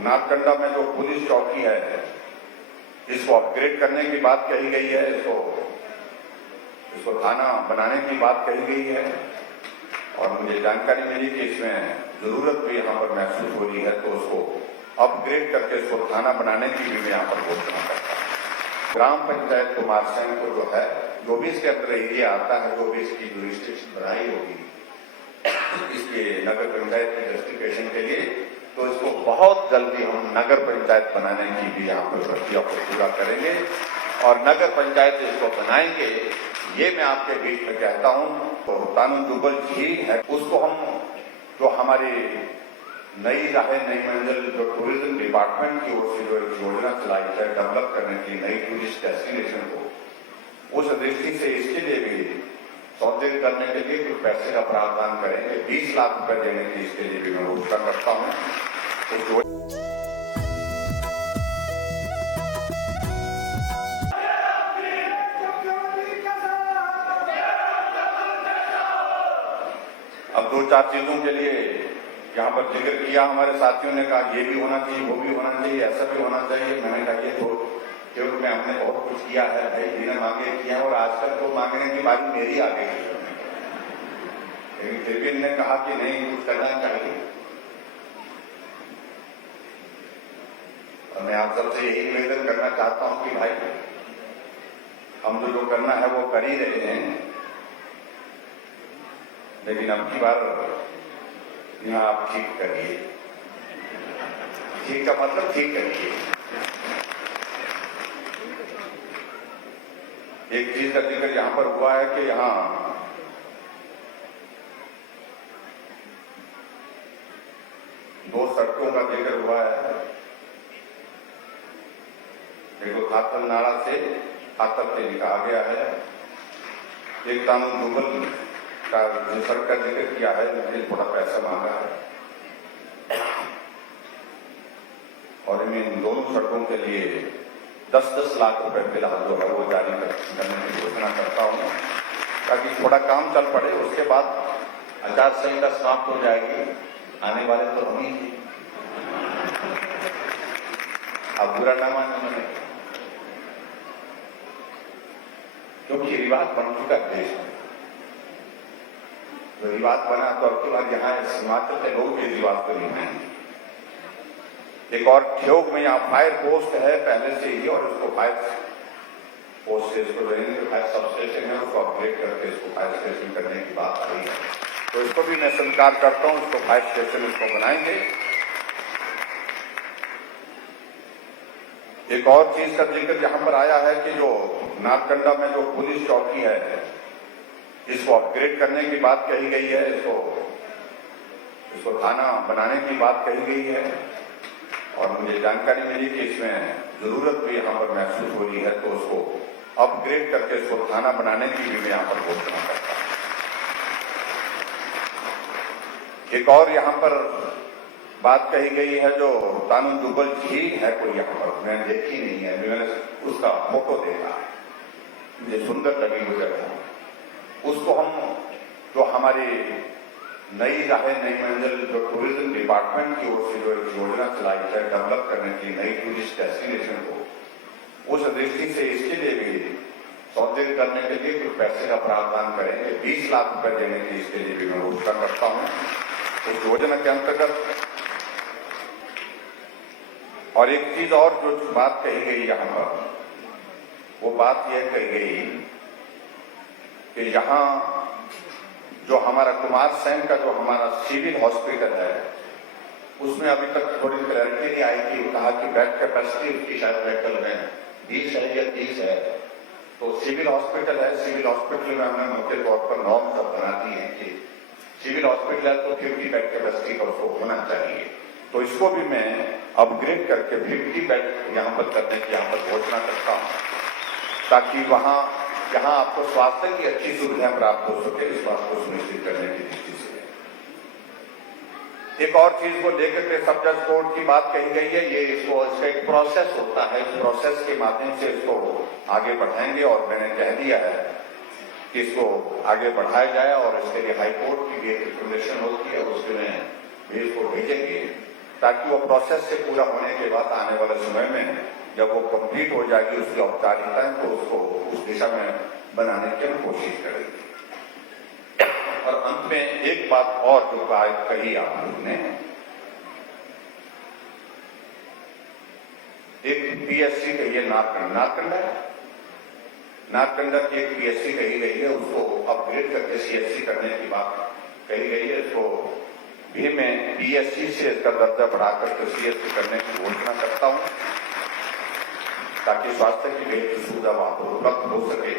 नालकंडा में जो पुलिस चौकी है इसको अपग्रेड करने की बात कही गई है, इसको थाना बनाने की बात कही गई है और मुझे जानकारी मिली कि इसमें जरूरत भी यहाँ पर महसूस हो रही है, तो उसको अपग्रेड करके इसको थाना बनाने की भी मैं यहाँ पर घोषणा करता हूँ। ग्राम पंचायत कुमारसैन को जो है, जो भी इसके अंदर एरिया आता है, जो भी इसकी जुरिस्डिक्शन बनाई होगी इसके नगर पंचायत की जस्टिफिकेशन के लिए, तो इसको बहुत जल्दी हम नगर पंचायत बनाने की भी यहाँ पर प्रक्रिया को पूरा करेंगे और नगर पंचायत इसको बनाएंगे। ये मैं आपके बीच में कहता हूँ। तो तानू जुगल झील है, उसको हम जो हमारी नई राहें नई मंजिल जो टूरिज्म डिपार्टमेंट की ओर से जो एक योजना चलाई है डेवलप करने की नई टूरिस्ट डेस्टिनेशन को, उस दृष्टि से इसके लिए भी सौदे करने के लिए कुछ पैसे का प्रावधान करेंगे। 20 लाख रुपए देने की इसके लिए भी मैं घोषणा करता हूँ। अब 2-4 चीजों के लिए यहाँ पर जिक्र किया, हमारे साथियों ने कहा ये भी होना चाहिए, वो भी होना चाहिए, ऐसा भी होना चाहिए। मैंने कहा ये तो क्योंकि मैं हमने बहुत कुछ किया है भाई, बिना मांगे किया और आजकल तो मांगने की बारी मेरी आ गई है। लेकिन फिर भी इन्होंने कहा कि नहीं कुछ करना चाहिए और मैं आप सबसे यही निवेदन करना चाहता हूं कि भाई हम तो जो करना है वो कर ही रहे हैं, लेकिन अब की बार यहाँ आप ठीक करिए। ठीक का मतलब ठीक करिए। एक चीज का जिक्र यहां पर हुआ है कि यहां दो सड़कों का जिक्र हुआ है। देखो खातल नाला से खातल पे लिखा गया है, एक तानू जुगल का जो सड़क का जिक्र किया है, मुझे थोड़ा पैसा मांगा है और मैं इन दोनों सड़कों के लिए 10-10 लाख रुपए फिलहाल जो है वो जारी करने की घोषणा करता हूं, ताकि थोड़ा काम चल पड़े। उसके बाद आचार संहिता समाप्त हो जाएगी, आने वाले तो हम ही थे। अब बुरा ना माने मैंने, क्योंकि रिवाज बन चुका देश में। तो रिवाज बना तो अब के बाद यहाँ हिमाचल के लोग भी रिवाज को निभाएंगे। एक और ठियोग में यहाँ फायर पोस्ट है पहले से ही, और उसको फायर पोस्ट से इसको फायर सब स्टेशन है, उसको अपग्रेड करके इसको फायर स्टेशन करने की बात आ रही है। तो इसको भी मैं स्वीकार करता हूँ, इसको फायर स्टेशन इसको बनाएंगे। एक और चीज का जिक्र यहाँ पर आया है कि जो नालकंडा में जो पुलिस चौकी है इसको अपग्रेड करने की बात कही गई है, इसको थाना बनाने की बात कही गई है और मुझे जानकारी मिली कि इसमें जरूरत भी यहाँ पर महसूस हो रही है, तो उसको अपग्रेड करके इसको थाना बनाने की भी मैं यहाँ पर घोषणा करता हूँ। एक और यहाँ पर बात कही गई है, जो तानू जुगल झील है कोई यहाँ पर, मैंने देखी नहीं है, मैंने उसका फोटो देखा, मुझे सुंदर लगी वो जगह। उसको हम जो हमारी नई राहें नई मंजिल जो टूरिज्म डिपार्टमेंट की ओर से जो एक योजना चलाई है डेवलप करने की नई टूरिस्ट डेस्टिनेशन को, उस दृष्टि से इसके लिए भी सौदे करने के लिए कुछ पैसे का प्रावधान करेंगे। 20 लाख रुपए देने की इसके लिए भी मैं घोषणा करता हूँ। उस योजना के अंतर्गत और एक चीज और जो बात कही गई यहाँ पर, वो बात यह कही गई कि यहाँ जो हमारा कुमारसैन का जो हमारा सिविल हॉस्पिटल है, उसमें अभी तक थोड़ी क्लैरिटी नहीं आई कि कहा कि बेड कैपेसिटी उसकी शायद मेडिकल में 20 है या 30 है। तो सिविल हॉस्पिटल है, सिविल हॉस्पिटल में हमने मुख्य तौर पर नॉर्म सब बना दी है कि सिविल हॉस्पिटल है तो 50 बेड कैपेसिटी का उसको होना चाहिए। तो इसको भी मैं अपग्रेड करके 50 बेड यहाँ पर करने की यहाँ पर घोषणा करता हूँ, ताकि वहां जहां आपको स्वास्थ्य की अच्छी सुविधाएं प्राप्त हो सके, इस बात को सुनिश्चित करने की दृष्टि से। एक और चीज को लेकर के सब जज कोर्ट की बात कही गई है, ये इसका एक प्रोसेस होता है, इस प्रोसेस के माध्यम से इसको आगे बढ़ाएंगे और मैंने कह दिया है कि इसको आगे बढ़ाया जाए और इसके लिए हाईकोर्ट की भी एक रिकमेंडेशन होती है, उसके में भी इसको भेजेंगे ताकि वो प्रोसेस से पूरा होने के बाद आने वाले समय में जब वो कंप्लीट हो जाएगी उसकी औपचारिकताएं, तो उसको उस दिशा में बनाने की हम कोशिश करेंगे। और अंत में एक बात और जो कही आप लोगों ने, एक पीएससी कही है नारकंडा की एक पीएससी कही गई है, उसको अपग्रेड करके सीएससी करने की बात कही गई है। इसको भी मैं पीएससी से इसका दर्जा बढ़ाकर के सीएससी करने की घोषणा करता हूं, ताकि स्वास्थ्य की बेहतर सुविधा वहां पर उपलब्ध हो सके।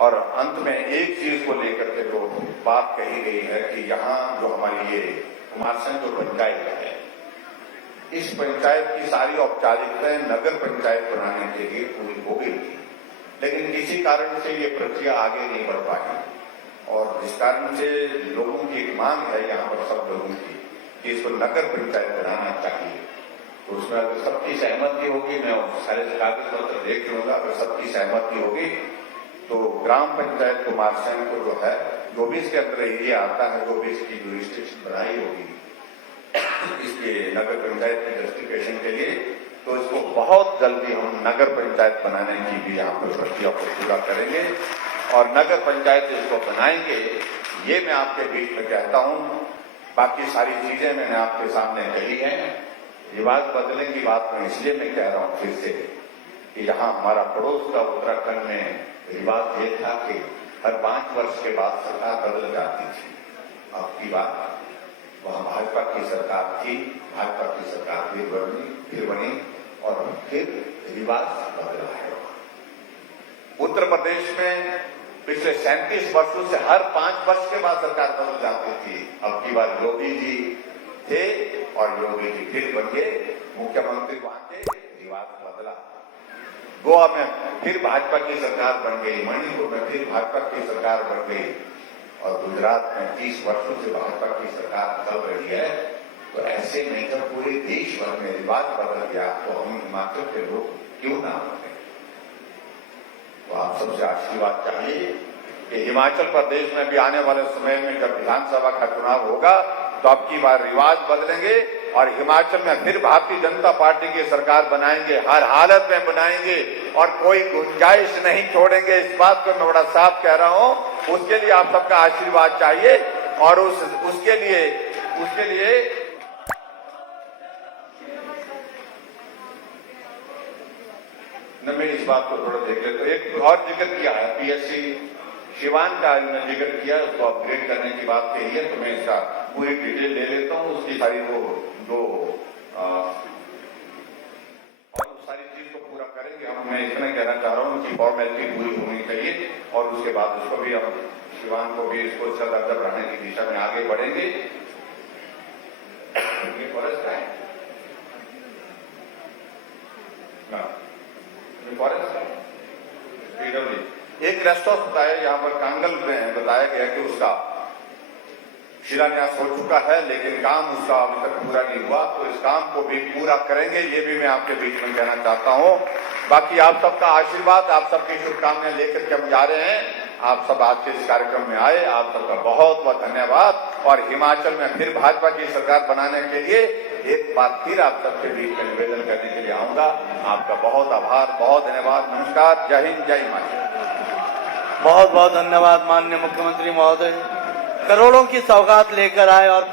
और अंत में एक चीज को लेकर के जो बात कही गई है कि यहां जो हमारी ये कुमारसैन जो पंचायत है, इस पंचायत की सारी औपचारिकताएं नगर पंचायत बनाने के लिए पूरी हो गई थी, लेकिन किसी कारण से ये प्रक्रिया आगे नहीं बढ़ पाई। और जिस कारण से लोगों की एक मांग है यहाँ पर सब लोगों की कि इसको नगर पंचायत बनाना चाहिए, तो उसमें अगर सबकी सहमति होगी, मैं सारे कागज पत्र देख लूंगा, अगर सबकी सहमति होगी तो ग्राम पंचायत कुमारसैन को जो है, जो भी इसके अंदर एरिया आता है, जो भी इसकी जुरिस्डिक्शन बनाई होगी इसके नगर पंचायत के जस्टिफिकेशन के लिए, तो इसको बहुत जल्दी हम नगर पंचायत बनाने की भी यहाँ पर प्रक्रिया को पूरा करेंगे और नगर पंचायत इसको बनाएंगे। ये मैं आपके बीच में कहता हूं। बाकी सारी चीजें मैंने आपके सामने कही हैं। रिवाज बदलने की बात मैं इसलिए मैं कह रहा हूं फिर से कि यहाँ हमारा पड़ोस का उत्तराखंड में रिवाज ये था कि हर 5 वर्ष के बाद सरकार बदल जाती थी। अब की बात वहां भाजपा की सरकार थी, भाजपा की सरकार फिर बनी और फिर रिवाज बदला है। उत्तर प्रदेश में पिछले 37 वर्षों से हर 5 वर्ष के बाद सरकार बदल जाती थी। अब की बार योगी जी थे और योगी जी फिर बन गए मुख्यमंत्री, वहां के रिवाज बदला। गोवा में फिर भाजपा की सरकार बन गई, मणिपुर में फिर भाजपा की सरकार बन गई और गुजरात में 30 वर्षों से भाजपा की सरकार चल रही है। तो ऐसे में जब पूरे देश भर में रिवाज बदल गया तो हम हिमाचल के लोग क्यों ना बने? तो आप सबसे आशीर्वाद चाहिए कि हिमाचल प्रदेश में भी आने वाले समय में जब विधानसभा का चुनाव होगा तो अब की बार रिवाज बदलेंगे और हिमाचल में फिर भारतीय जनता पार्टी की सरकार बनाएंगे, हर हालत में बनाएंगे और कोई गुंजाइश नहीं छोड़ेंगे। इस बात को मैं बड़ा साफ कह रहा हूं। उसके लिए आप सबका आशीर्वाद चाहिए और उसके लिए मैं इस बात को थोड़ा देख लेता हूं। एक और जिक्र किया है पीएससी शिवान का, जिक्र किया, उसको अपग्रेड करने की बात कही है, तो मैं इसका पूरी डिटेल ले लेता हूं। उसकी सारी दो और सारी चीज को पूरा करेंगे हम। मैं इतना कहना चाह रहा हूं कि फॉर्मेलिटी पूरी होनी चाहिए और उसके बाद उसको भी हम शिवान को भी इसको अच्छा दर्जा बढ़ाने की दिशा में आगे बढ़ेंगे। ये फॉरेस्ट है, फॉरेस्ट है। एक रेस्ट हाउस बताया यहाँ पर कांगल में बताया गया कि उसका शिलान्यास हो चुका है, लेकिन काम उसका अभी तक पूरा नहीं हुआ, तो इस काम को भी पूरा करेंगे। ये भी मैं आपके बीच में कहना चाहता हूँ। बाकी आप सबका आशीर्वाद, आप सबकी शुभकामनाएं लेकर के हम जा रहे हैं। आप सब आज के इस कार्यक्रम में आए, आप सबका बहुत बहुत धन्यवाद। और हिमाचल में फिर भाजपा की सरकार बनाने के लिए एक बार फिर आप सबके बीच में निवेदन करने के लिए आऊंगा। आपका बहुत आभार, बहुत धन्यवाद। नमस्कार, जय हिंद, जय हिमाचल। बहुत बहुत धन्यवाद माननीय मुख्यमंत्री महोदय। करोड़ों की सौगात लेकर आए और